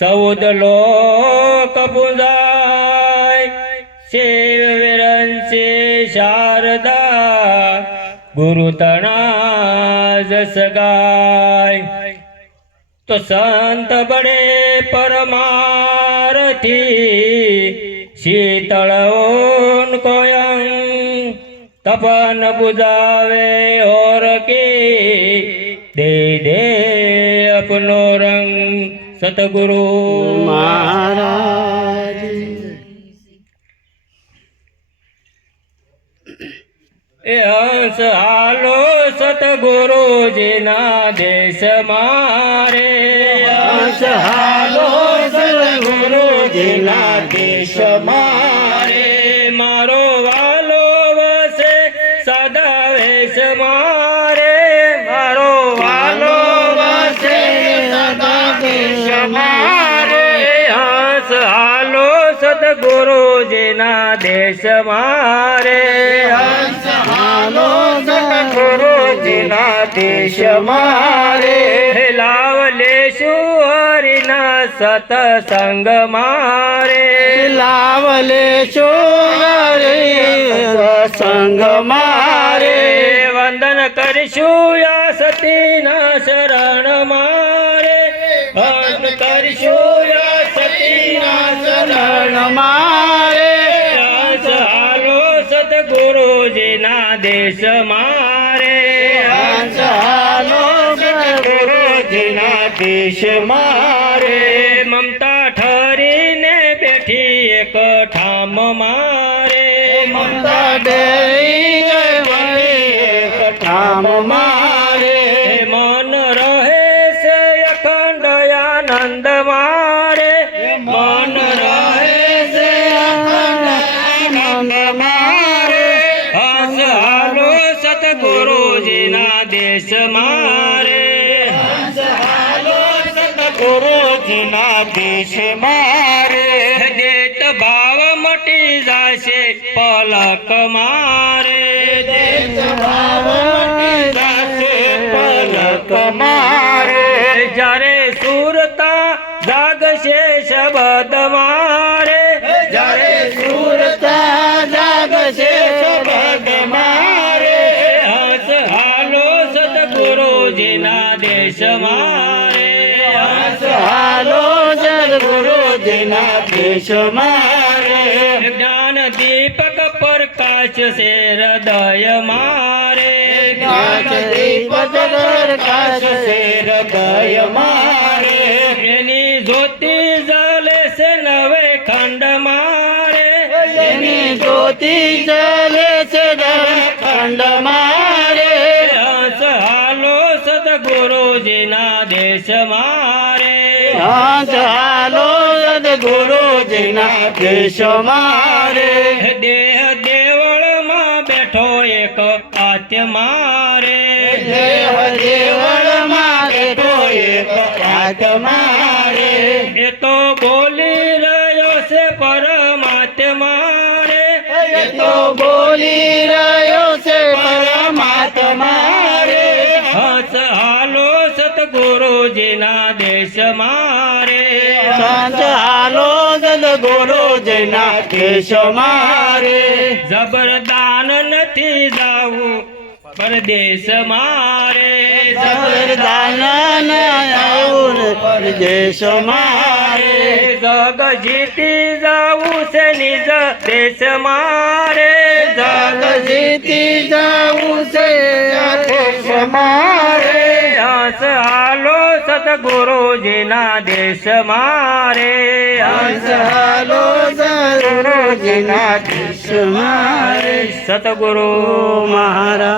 14 લોક પૂજાય શિવ વિરંચે શારદા ગુરુ તણા જસ ગાય તો સંત બળે પરમારથી શીતળ કોયં તપન बुझावे और के दे दे अपनो रंग सतगुरु महाराज। ए हंस हालो सतगुरु जी ना देश मारे हंस हालो सतगुरु जी ना देश मारे मारो वालो वसे सदा वेश मारे मारो वालो वसे सदा देश मारे हंस हालो सतगुरु जी ना देश मारे हंस हालो सतगुरु जी ना देश मारे लावले हरिना सतसंग मारे लावले संग मारे वंदन करशु या सतीना शरण मारे वंदन करशु या सतीना शरण मारे हंस हालो सतगुरु जी ना देश मारे हंस हालो सतगुरु जी ना देश मारे ममता ठरी ने बैठी एक ठाम मारे ममता डेरी ठाम मारे मन रहे से अखंड आनंद मारे मन रहे से आनंद मारे हंस हालो सतगुरु जी ना देश मारे हंस हालो सतगुरु जी ना देश मारे देत भाव मटी जाशे पलक मारे देश भाव दासे पलक मारे जारे सुरता जागशे शब्द मारे जरे सूरता जागशे शब्द मारे हंस हालो सतगुरु जी ना देश मारे हंस हालो सतगुरु जी ना देश मारे ज्ञान दीपक प्रकाश से हृदय मारे ज्ञान दीपक प्रकाश से हृदय मारे एनी ज्योति जले से नवे खंड मारे एनी ज्योति जले से खंड मारे हंस हालो सतगुरु जी ना देश मारे हंस हालो सतगुरु जी ना देश मारे देह देवल में बैठो एक आत्य मारे देव देवल मारे तो एक हाथ मारे ये तो बोली रहो से परमात्मा रे ये तो बोली रहो से परमात्मा रे हंस हालो सतगुरु जी ना देश मारे हंस हालो सतगुरु जी ना देश मारे जबरदान नथी जाऊ परदेश मारे जबरदान परदेश मारे जग जीती जाऊ से निज देश मारे जग जीती जाऊ से देश मारे हंस हालो सतगुरु जी ना देश मारे हंस हालो सतगुरु जी ना देश मारे सतगुरु महाराज।